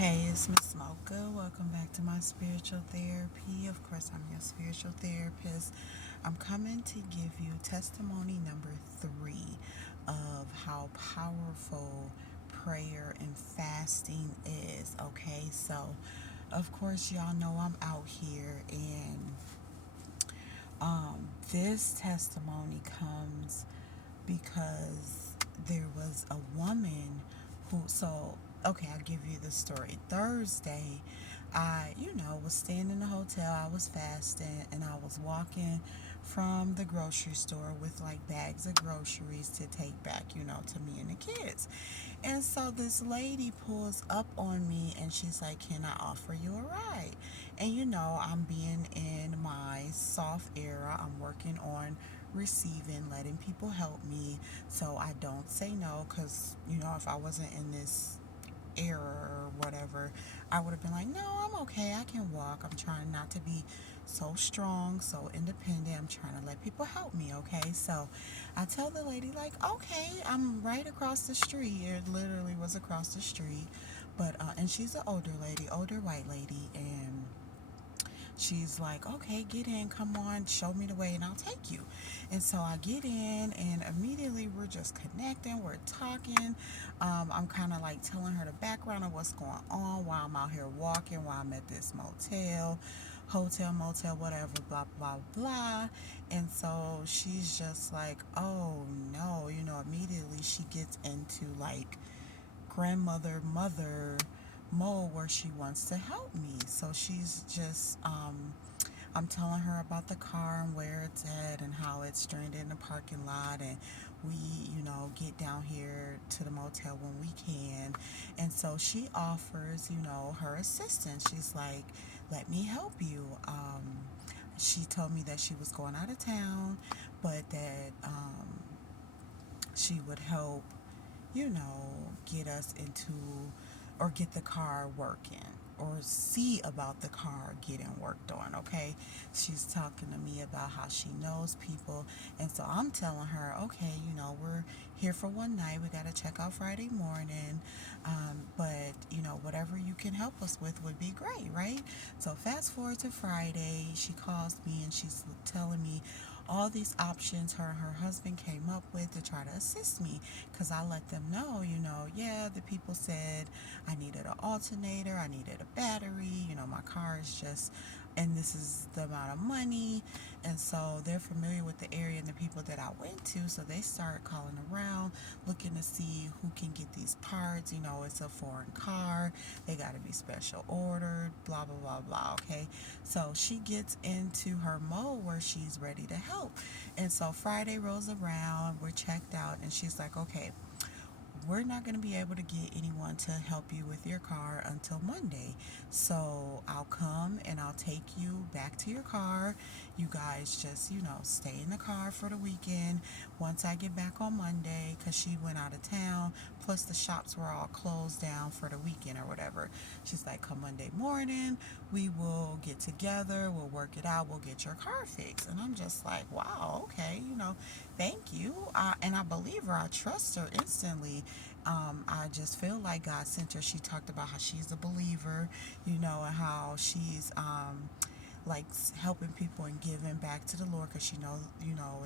Hey, it's Miss Mocha. Welcome back to my spiritual therapy. Of course, I'm your spiritual therapist. I'm coming to give you testimony number 3 of how powerful prayer and fasting is. Okay, so of course, y'all know I'm out here, and this testimony comes because there was a woman okay, I'll give you the story. Thursday, was staying in the hotel. I was fasting, and I was walking from the grocery store with like bags of groceries to take back, to me and the kids. And so this lady pulls up on me, and she's like, "Can I offer you a ride?" And I'm being in my soft era. I'm working on receiving, letting people help me. So I don't say no, because, if I wasn't in this error or whatever, I would have been like, "No, I'm okay. I can walk. I'm trying not to be so strong, so independent. I'm trying to let people help me, okay?" So I tell the lady, like, "Okay, I'm right across the street." It literally was across the street. And she's an older lady, older white lady, and she's like, "Okay, get in, come on, show me the way, and I'll take you." And so I get in, and immediately we're just connecting, we're talking. I'm kind of like telling her the background of what's going on, why I'm out here walking, why I'm at this motel, whatever, blah, blah, blah. And so she's just like, "Oh no," immediately she gets into like mother mode where she wants to help me. So she's just I'm telling her about the car and where it's at and how it's stranded in the parking lot, and we, get down here to the motel when we can. And so she offers, her assistance. She's like, "Let me help you." She told me that she was going out of town, but that she would help, get us into or get the car working or see about the car getting worked on, okay? She's talking to me about how she knows people. And so I'm telling her, "Okay, we're here for one night. We got to check out Friday morning. But, whatever you can help us with would be great, right?" So fast forward to Friday, she calls me and she's telling me all these options her and her husband came up with to try to assist me, because I let them know, yeah, the people said I needed an alternator, I needed a battery, my car is just, and this is the amount of money. And so they're familiar with the area and the people that I went to, so they start calling around looking to see who can get these parts. It's a foreign car, they got to be special ordered, blah blah blah blah, okay? So she gets into her mode where she's ready to help. And so Friday rolls around, we're checked out, and she's like, "Okay, we're not going to be able to get anyone to help you with your car until Monday. So I'll come and I'll take you back to your car. You guys just, stay in the car for the weekend. Once I get back on Monday," because she went out of town, plus the shops were all closed down for the weekend or whatever. She's like, "Come Monday morning, we will get together, we'll work it out, we'll get your car fixed." And I'm just like, wow, okay, thank you. And I believe her, I trust her instantly. I just feel like God sent her. She talked about how she's a believer, and how she's like helping people and giving back to the Lord, because she knows,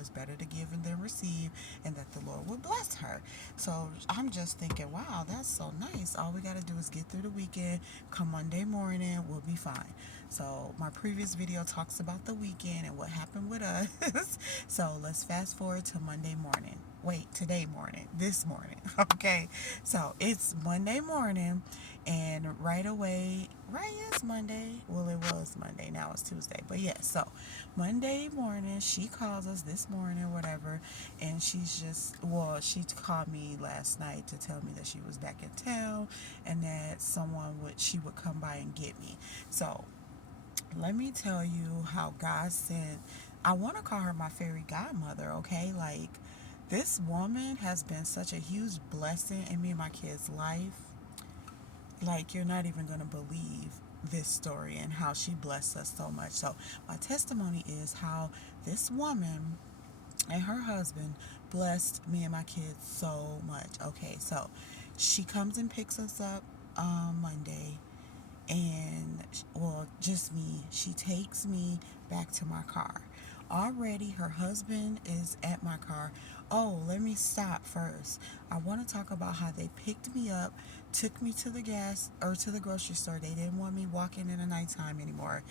it's better to give than receive, and that the Lord will bless her. So I'm just thinking, wow, that's so nice. All we got to do is get through the weekend. Come Monday morning, we'll be fine. So my previous video talks about the weekend and what happened with us. So let's fast forward to Monday morning. Wait, today morning, this morning. Okay, so it's Monday morning, and right away, right? It's Monday. Well, it was Monday. Now it's Tuesday. But yeah, so Monday morning, she calls us this morning, whatever, and she called me last night to tell me that she was back in town and that she would come by and get me. So let me tell you how God sent. I want to call her my fairy godmother, okay? Like, this woman has been such a huge blessing in me and my kids' life. Like, you're not even going to believe this story and how she blessed us so much. So, my testimony is how this woman and her husband blessed me and my kids so much. Okay, so she comes and picks us up Monday. and well, just me. She takes me back to my car. Already, her husband is at my car. Oh, let me stop first. I want to talk about how they picked me up, took me to the gas or to the grocery store. They didn't want me walking in the nighttime anymore.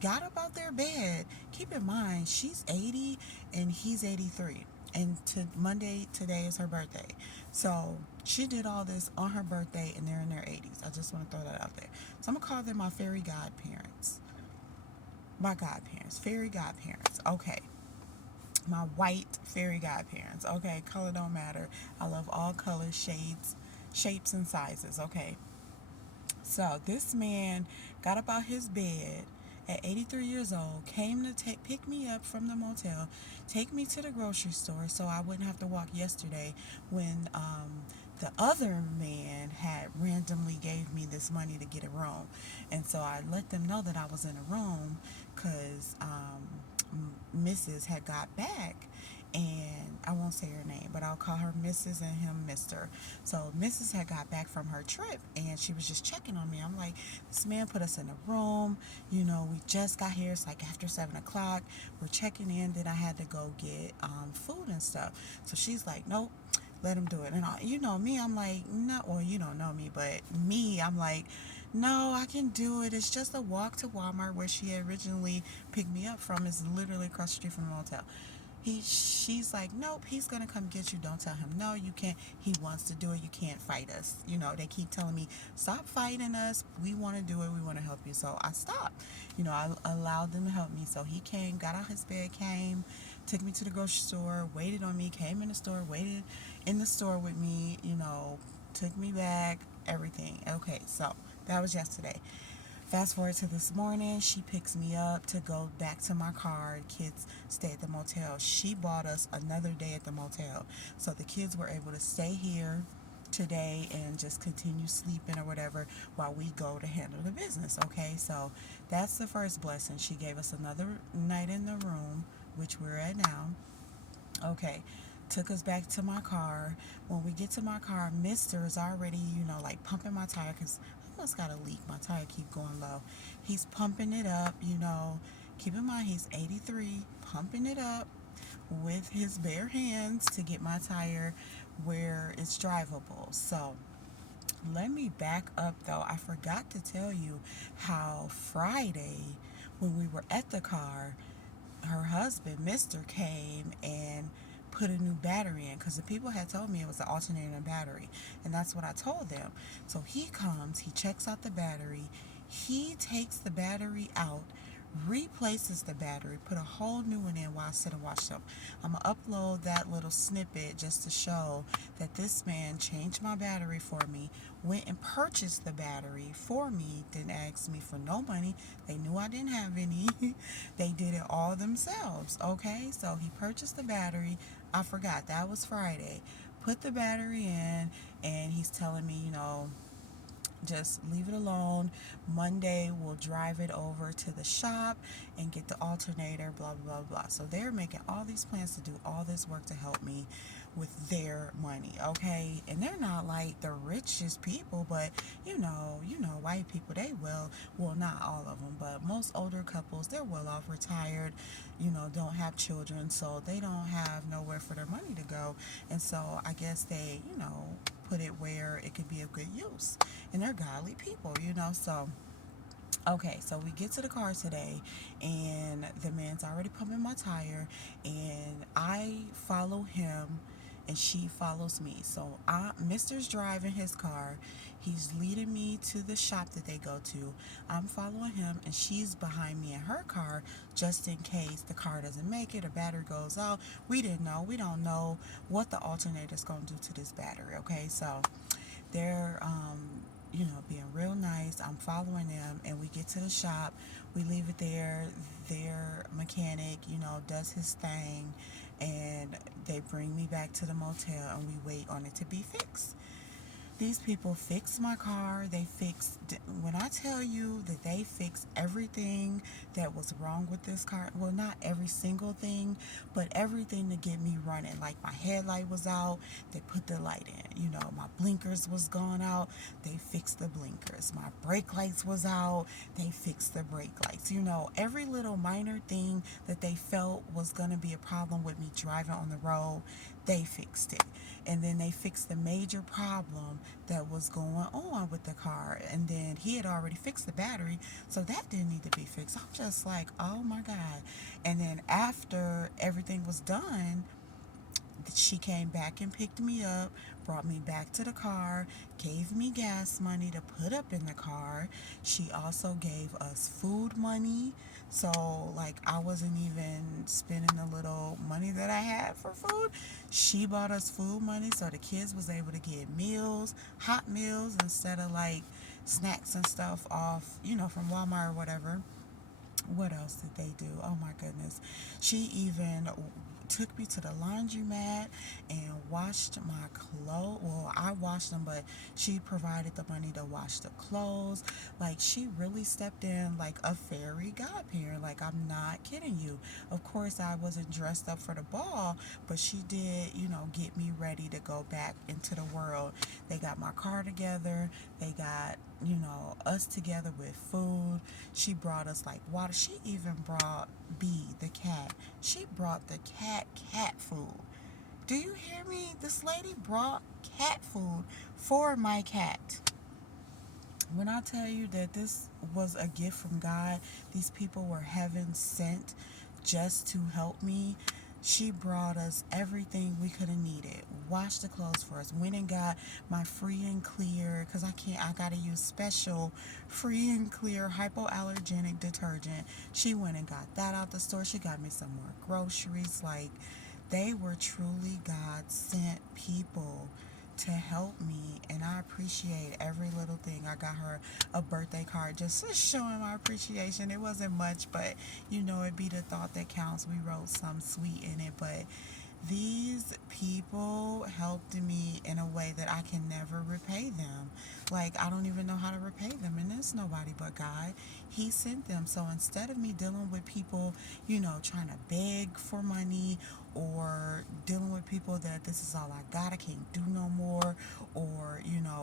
Got up out their bed. Keep in mind, she's 80 and he's 83. And today is her birthday. So she did all this on her birthday and they're in their 80s. I just want to throw that out there. So I'm going to call them my fairy godparents. My godparents. Fairy godparents. Okay. My white fairy godparents. Okay. Color don't matter. I love all colors, shades, shapes, and sizes. Okay. So this man got up out his bed at 83 years old, came to pick me up from the motel, take me to the grocery store so I wouldn't have to walk yesterday when the other man had randomly gave me this money to get a room. And so I let them know that I was in a room because Mrs. had got back, and I won't say her name, but I'll call her Mrs. and him Mr. So Mrs. had got back from her trip and she was just checking on me. I'm like, this man put us in a room. We just got here. It's like after 7 o'clock. We're checking in. Then I had to go get food and stuff. So she's like, nope. Let him do it. And me, I'm like, no, well, you don't know me, but me, I'm like, no, I can do it. It's just a walk to Walmart where she originally picked me up from. Is literally across the street from the motel. She's like, nope, he's gonna come get you. Don't tell him no, you can't. He wants to do it. You can't fight us. They keep telling me, stop fighting us. We want to do it. We want to help you. So I stopped. I allowed them to help me. So he came, got out his bed, came, took me to the grocery store, waited on me, came in the store, waited in the store with me. Took me back, everything. Okay, so that was yesterday. Fast forward to this morning, she picks me up to go back to my car. Kids stay at the motel. She bought us another day at the motel. So the kids were able to stay here today and just continue sleeping or whatever while we go to handle the business. Okay, so that's the first blessing. She gave us another night in the room, which we're at now. Okay, took us back to my car. When we get to my car, Mister is already, like pumping my tire because I must got a leak. My tire keep going low. He's pumping it up, Keep in mind, he's 83, pumping it up with his bare hands to get my tire where it's drivable. So let me back up though. I forgot to tell you how Friday, when we were at the car, her husband, Mr., came and put a new battery in because the people had told me it was the alternator and battery, and that's what I told them. So he comes, he checks out the battery, he takes the battery out, replaces the battery, put a whole new one in while I sit and watch them. I'm gonna upload that little snippet just to show that this man changed my battery for me, went and purchased the battery for me, didn't ask me for no money. They knew I didn't have any. They did it all themselves. Okay, so he purchased the battery. I forgot that was Friday. Put the battery in, and he's telling me, just leave it alone. Monday we'll drive it over to the shop and get the alternator, blah blah blah blah. So they're making all these plans to do all this work to help me with their money, okay? And they're not like the richest people, but white people, they well, not all of them, but most older couples, they're well off, retired, don't have children, so they don't have nowhere for their money to go. And so I guess they, put it where it could be of good use. And they're godly people, so okay, so we get to the car today, and the man's already pumping my tire, and I follow him, and she follows me. So Mister's driving his car. He's leading me to the shop that they go to. I'm following him, and she's behind me in her car just in case the car doesn't make it or battery goes out. We didn't know. We don't know what the alternator's going to do to this battery, okay? So they're being real nice. I'm following them, and we get to the shop. We leave it there. Their mechanic, does his thing, and they bring me back to the motel, and we wait on it to be fixed. These people fixed my car. They fixed, when I tell you that they fixed everything that was wrong with this car, well, not every single thing, but everything to get me running. Like my headlight was out, they put the light in. My blinkers was gone out, they fixed the blinkers. My brake lights was out, they fixed the brake lights. Every little minor thing that they felt was going to be a problem with me driving on the road, they fixed it. And then they fixed the major problem that was going on with the car. And then he had already fixed the battery, so that didn't need to be fixed. I'm just like, oh my God. And then after everything was done, she came back and picked me up, brought me back to the car, gave me gas money to put up in the car. She also gave us food money. So, like, I wasn't even spending the little money that I had for food. She bought us food money so the kids was able to get meals, hot meals, instead of like snacks and stuff off, from Walmart or whatever. What else did they do? Oh my goodness. She even took me to the laundromat and washed my clothes. Well, I washed them, but she provided the money to wash the clothes. Like, she really stepped in like a fairy godparent. Like, I'm not kidding you. Of course, I wasn't dressed up for the ball, but she did, get me ready to go back into the world. They got my car together. They got, us together with food. She brought us like water. She even brought B, the cat. She brought the cat food. Do you hear me? This lady brought cat food for my cat. When I tell you that this was a gift from God, these people were heaven sent just to help me. She brought us everything we could have needed. Washed the clothes for us. Went and got my free and clear, because I got to use special free and clear hypoallergenic detergent. She went and got that out the store. She got me some more groceries. Like, they were truly God sent people to help me, and I appreciate every little thing. I got her a birthday card just showing my appreciation. It wasn't much, but it be the thought that counts. We wrote some sweet in it, but these people helped me in a way that I can never repay them. Like, I don't even know how to repay them, and there's nobody but God. He sent them. So instead of me dealing with people, trying to beg for money, or dealing with people that this is all I got, I can't do no more, or,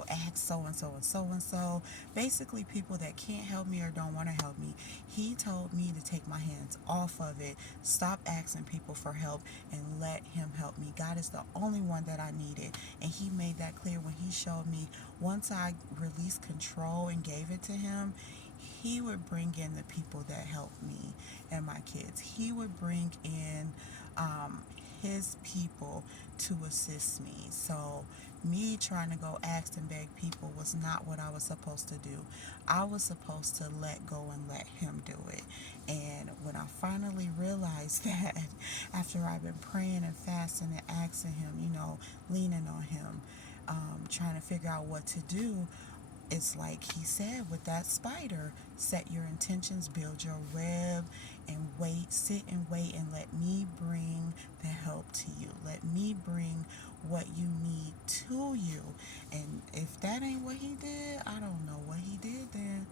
ask so and so and so and so, basically people that can't help me or don't want to help me, he told me to take my hands off of it, stop asking people for help, and let him help me. God is the only one that I needed, and he made that clear when he showed me once I released control and gave it to him. He would bring in the people that helped me and my kids. He would bring in um, his people to assist me. So me trying to go ask and beg people was not what I was supposed to do. I was supposed to let go and let him do it. And when I finally realized that, after I've been praying and fasting and asking him, leaning on him, trying to figure out what to do, it's like he said with that spider: set your intentions, build your web, and wait, sit and wait, and let me bring the help to you. Let me bring what you need to you. And if that ain't what he did, I don't know what he did then,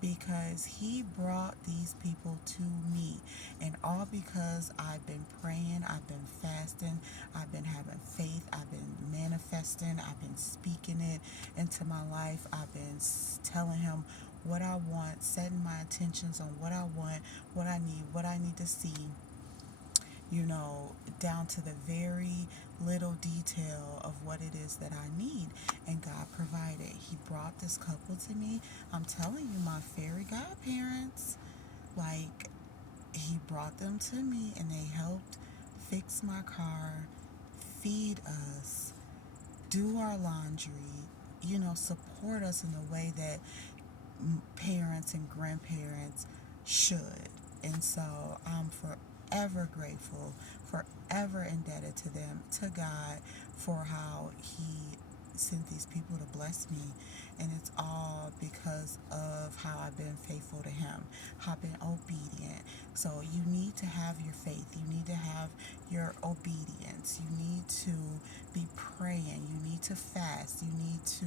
because he brought these people to me, and all because I've been praying, I've been fasting, I've been having faith, I've been manifesting, I've been speaking it into my life, I've been telling him what I want, setting my intentions on what I want, what I need to see, down to the very little detail of what it is that I need. And God provided. He brought this couple to me. I'm telling you, my fairy godparents, like, he brought them to me, and they helped fix my car, feed us, do our laundry, support us in the way that parents and grandparents should. And so I'm forever grateful, forever indebted to them, to God, for how he sent these people to bless me. And it's all because of how I've been faithful to Him, how I've been obedient. So you need to have your faith. You need to have your obedience. You need to be praying. You need to fast. You need to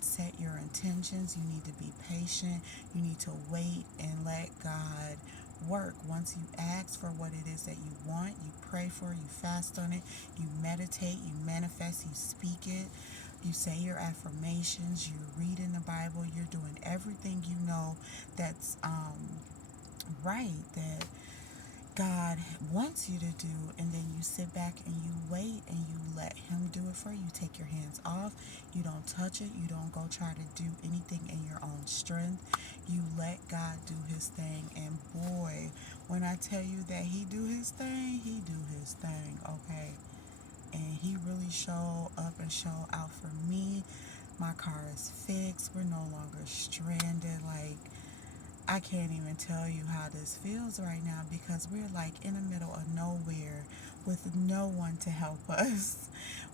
set your intentions. You need to be patient. You need to wait and let God work. Once you ask for what it is that you want, you pray for it, you fast on it, you meditate, you manifest, you speak it, you say your affirmations, you're reading the Bible, you're doing everything you know that's right, that God wants you to do, and then you sit back and you wait and you let Him do it for you. You take your hands off, you don't touch it, you don't go try to do anything in your own strength. You let God do His thing, and boy, when I tell you that He do His thing, He do His thing, okay? And He really show up and show out for me. My car is fixed. We're no longer stranded. Like, I can't even tell you how this feels right now because we're like in the middle of nowhere with no one to help us.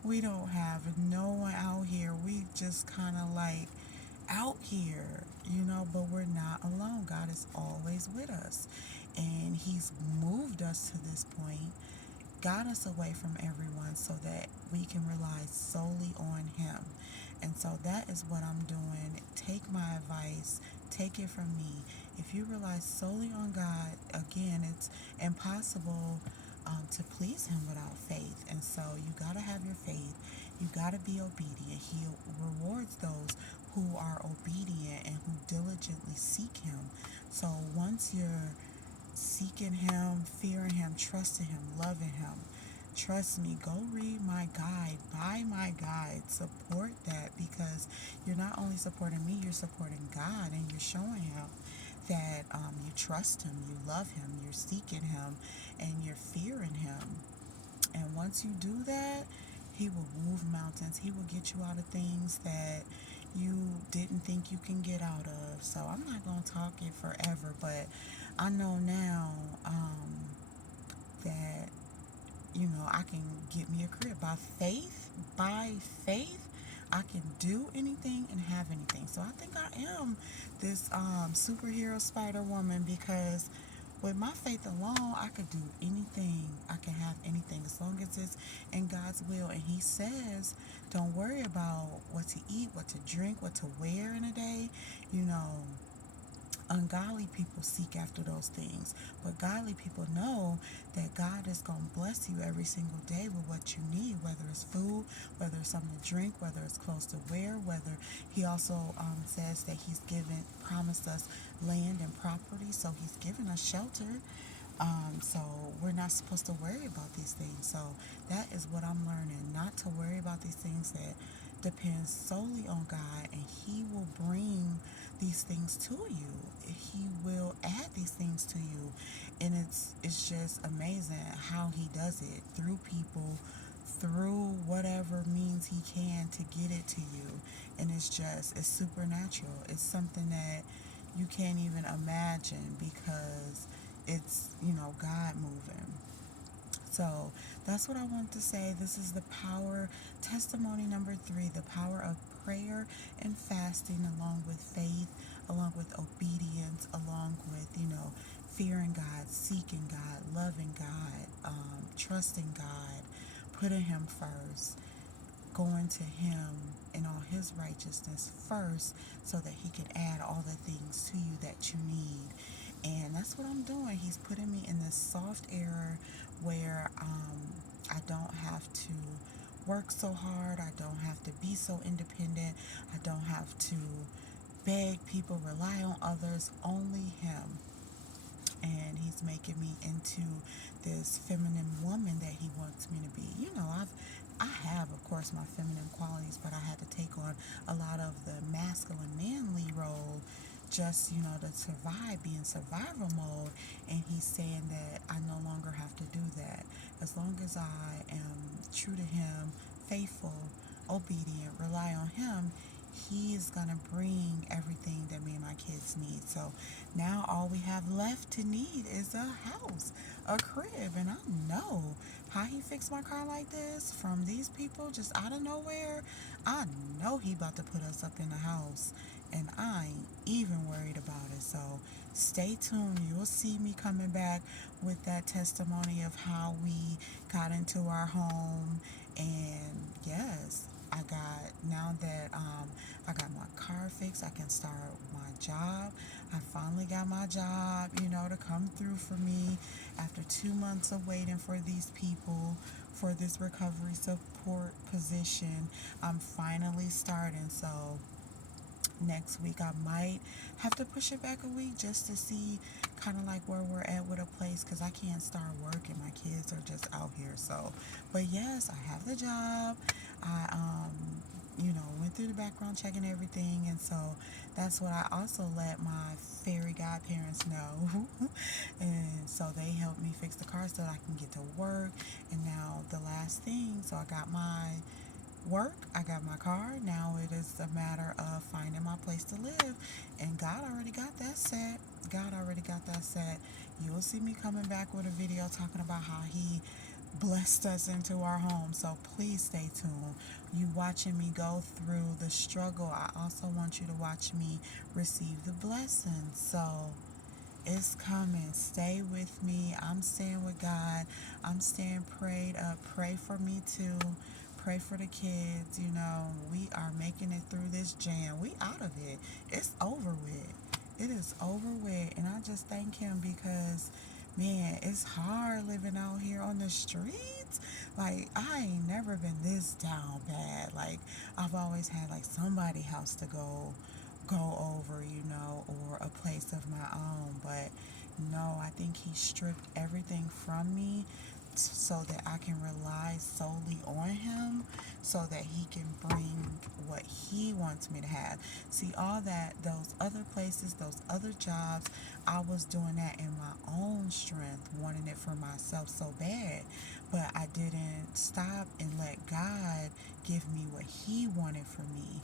We don't have no one out here. We just kind of like out here, but we're not alone. God is always with us. And He's moved us to this point, got us away from everyone so that we can rely solely on Him. And so that is what I'm doing. Take my advice, take it from me. If you rely solely on God, again, it's impossible to please Him without faith. And so you got to have your faith. You got to be obedient. He rewards those who are obedient and who diligently seek Him. So once you're seeking Him, fearing Him, trusting Him, loving Him, trust me, go read my guide, buy my guide, support that, because you're not only supporting me, you're supporting God, and you're showing Him that you trust Him, you love Him, you're seeking Him, and you're fearing Him. And once you do that, He will move mountains. He will get you out of things that you didn't think you can get out of. So I'm not going to talk it forever, but I know now that, I can get me a crib by faith, I can do anything and have anything. So I think I am this superhero Spider Woman because with my faith alone, I could do anything. I can have anything as long as it's in God's will. And He says, don't worry about what to eat, what to drink, what to wear in a day. You know, ungodly people seek after those things, but godly people know that God is going to bless you every single day with what you need, whether it's food, whether it's something to drink, whether it's clothes to wear, whether He also says that He's promised us land and property, so He's given us shelter. So we're not supposed to worry about these things. So that is what I'm learning, not to worry about these things, that depends solely on God, and He will bring these things to you. He will add these things to you. And it's just amazing how He does it through people, through whatever means He can to get it to you. And it's supernatural. It's something that you can't even imagine because it's, God moving. So that's what I want to say. This is the power, testimony number 3, the power of prayer and fasting, along with faith, along with obedience, along with, fearing God, seeking God, loving God, trusting God, putting Him first, going to Him in all His righteousness first so that He can add all the things to you that you need. And that's what I'm doing. He's putting me in this soft era where I don't have to work so hard. I don't have to be so independent. I don't have to beg people, rely on others, only Him. And He's making me into this feminine woman that He wants me to be. I have, of course, my feminine qualities, but I had to take on a lot of the masculine, manly role just, to survive, be in survival mode. And He's saying that I no longer have to do that. As long as I am true to Him, faithful, obedient, rely on Him, He is going to bring everything that me and my kids need. So now all we have left to need is a house, a crib. And I know how He fixed my car like this from these people just out of nowhere. I know He about to put us up in a house. and I ain't even worried about it. So stay tuned. You'll see me coming back with that testimony of how we got into our home. And yes, I got now that I got my car fixed, I can start my job. I finally got my job, to come through for me after 2 months of waiting for these people for this recovery support position. I'm finally starting, so next week I might have to push it back a week just to see kind of like where we're at with a place, because I can't start work and my kids are just out here. So but yes, I have the job. I went through the background check and everything, and so that's what I also let my fairy godparents know. And so they helped me fix the car so that I can get to work. And now the last thing, so I got my work, I got my car. Now it is a matter of finding my place to live. And God already got that set. God already got that set. You'll see me coming back with a video talking about how He blessed us into our home. So please stay tuned. You watching me go through the struggle, I also want you to watch me receive the blessings. So it's coming. Stay with me. I'm staying with God. I'm staying prayed up. Pray for me too. Pray for the kids. We are making it through this jam. We out of it. It's over with. It is over with. And I just thank Him because, man, it's hard living out here on the streets. Like, I ain't never been this down bad. Like, I've always had like somebody house to go over, or a place of my own. But no, I think He stripped everything from me so that I can rely solely on Him, so that He can bring what He wants me to have. See, all that, those other places, those other jobs, I was doing that in my own strength, wanting it for myself so bad. But I didn't stop and let God give me what He wanted for me.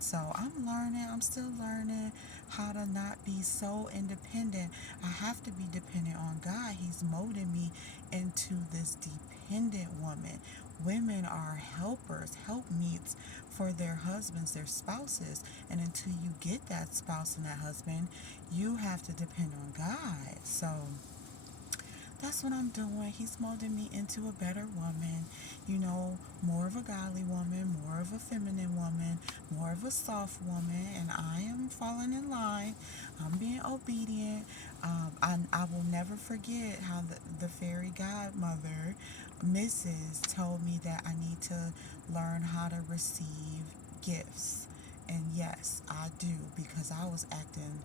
So I'm still learning how to not be so independent. I have to be dependent on God. He's molding me into this dependent woman. Women are helpers, helpmeets for their husbands, their spouses. And until you get that spouse and that husband, you have to depend on God. So that's what I'm doing. He's molding me into a better woman, more of a godly woman, more of a feminine woman, more of a soft woman, and I am falling in line. I'm being obedient. I will never forget how the fairy godmother, Mrs., told me that I need to learn how to receive gifts. And yes, I do, because I was acting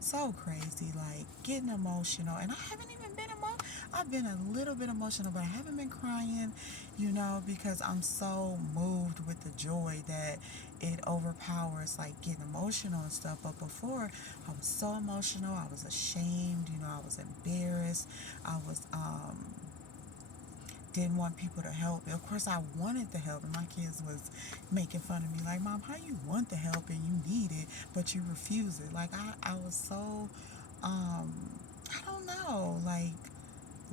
so crazy, like getting emotional, and I haven't even been emotional. I've been a little bit emotional, but I haven't been crying, because I'm so moved with the joy that it overpowers, like getting emotional and stuff. But before, I was so emotional, I was ashamed, I was embarrassed, I was didn't want people to help. Of course, I wanted the help, and my kids was making fun of me, like, Mom, how you want the help and you need it, but you refuse it? Like, I was so, um, I don't know, like,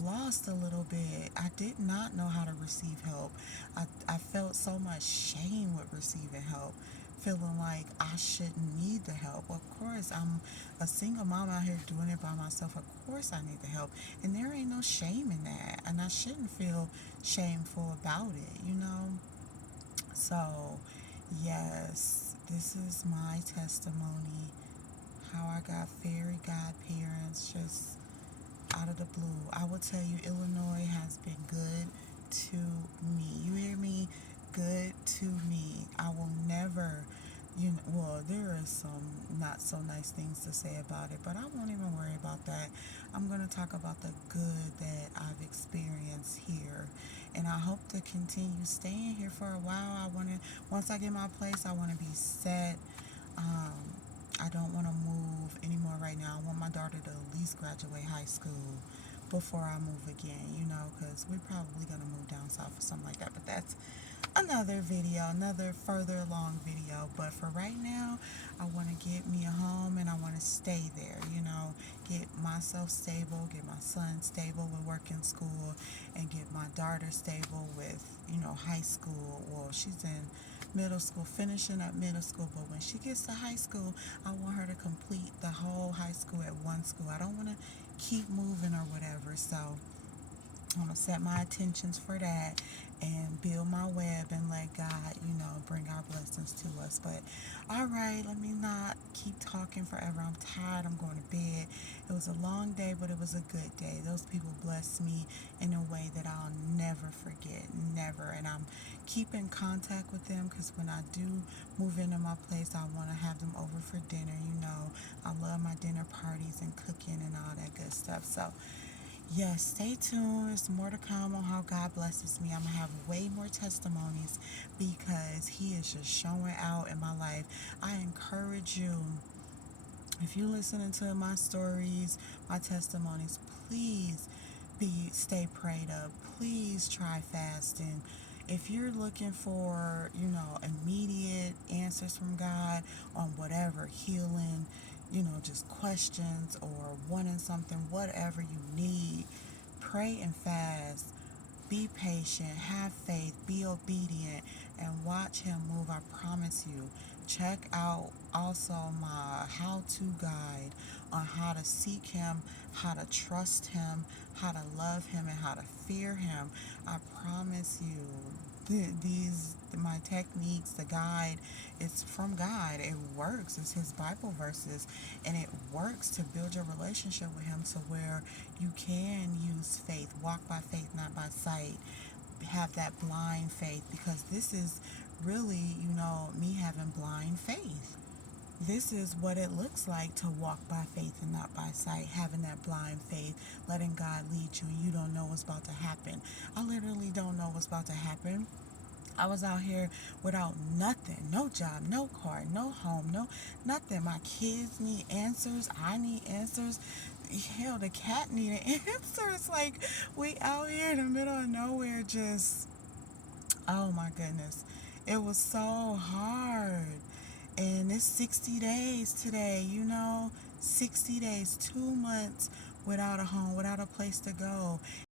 lost a little bit. I did not know how to receive help. I felt so much shame with receiving help, feeling like I shouldn't need the help. Of course, I'm a single mom out here doing it by myself. Of course, I need the help. And there ain't no shame in that. And I shouldn't feel shameful about it. So, yes, this is my testimony, how I got fairy godparents just out of the blue. I will tell you, Illinois has been good to me. You hear me? Good to me. I will never, well, there are some not so nice things to say about it, but I won't even worry about that. I'm going to talk about the good that I've experienced here. And I hope to continue staying here for a while. Once I get my place, I want to be set. Um, I don't want to move anymore right now. I want my daughter to at least graduate high school before I move again, because we're probably going to move down south or something like that. But that's another video, another further along video. But for right now, I want to get me a home and I want to stay there, get myself stable, get my son stable with work in school, and get my daughter stable with, high school. Well, she's in middle school, finishing up middle school. But when she gets to high school, I want her to complete the whole high school at one school. I don't want to keep moving or whatever. So I'm going to set my intentions for that and build my web and let God, bring our blessings to us. But all right, let me not keep talking forever. I'm tired. I'm going to bed. It was a long day, but it was a good day. Those people blessed me in a way that I'll never forget. Never. And I'm keeping contact with them because when I do move into my place, I want to have them over for dinner. I love my dinner parties and cooking and all that good stuff. So, yes, stay tuned. There's more to come on how God blesses me. I'm going to have way more testimonies because He is just showing out in my life. I encourage you, if you're listening to my stories, my testimonies, please stay prayed up. Please try fasting. If you're looking for, immediate answers from God on whatever, healing, just questions or wanting something, whatever you need, pray and fast. Be patient, have faith, be obedient, and watch Him move. I promise you. Check out also my how to guide on how to seek Him, how to trust Him, how to love Him, and how to fear Him. I promise you, my techniques, the guide, it's from God. It works. It's His Bible verses, and it works to build your relationship with Him to where you can use faith, walk by faith, not by sight, have that blind faith, because this is really, me having blind faith. This is what it looks like to walk by faith and not by sight, having that blind faith, letting God lead you, and you don't know what's about to happen. I literally don't know what's about to happen. I was out here without nothing, no job, no car, no home, no nothing. My kids need answers. I need answers. Hell, the cat needed answers. Like, we out here in the middle of nowhere just, oh my goodness. It was so hard. And it's 60 days today, 60 days, 2 months without a home, without a place to go.